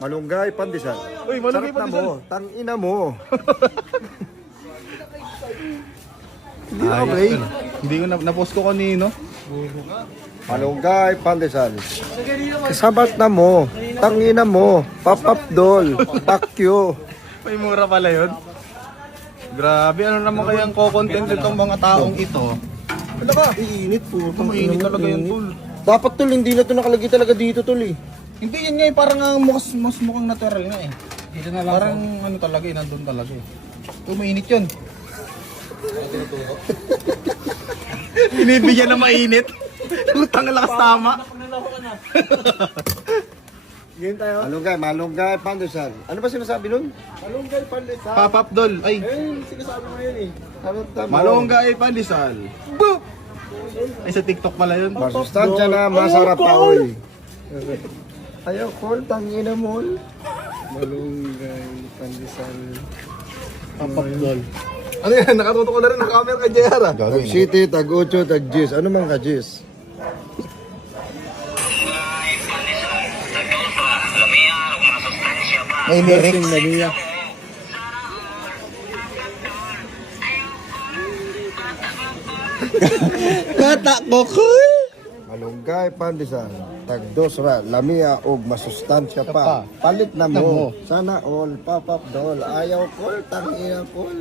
Malunggay, pandesal. Uy, malunggay, Sarap na pandesal. mo, tangina mo. Hindi na break. Hindi ko na-post ko kanino. Malunggay, pandesal. Sabat na mo, tangina mo, papapdol, pakyo. May mura pala yun. Grabe, ano naman kayang ko-content itong mga taong ito? Ano ka? Iinit po. Mainit talaga yan, tol. Dapat tol, hindi na to nakalagay talaga dito tol eh. Hindi yun nga eh, parang mas mukhang natural nga eh. Dito na lang parang ano talaga eh, nandun talaga eh. Ito, mainit yun. Binibigyan na mainit. Lutang ang lakas tama. Ngayon tayo. Malunggay, pandesal. Ano ba sinasabi nun? Malunggay, pandesal. Papap dol. Ay, Ayun, sinasabi mo yun eh. malunggay pandesal. Boop! Ay, sa TikTok pala yun. Masustansya na, masarap pa oy. Ayaw, Col, tangina mo. Malunggay, pandesal. Papap dol. Ano yan? Nakatuto ko na rin ng camera kay JR ah. Tag City, Tag 8, Tag 10. Ano man ka 10? May lyrics. Kata ko, cool! Malunggay, pandesal. Tag 2 ra, lamia og masustansya pa. Palit na mo. Sana all, papap dol. Ayaw, Col, tangina, Col.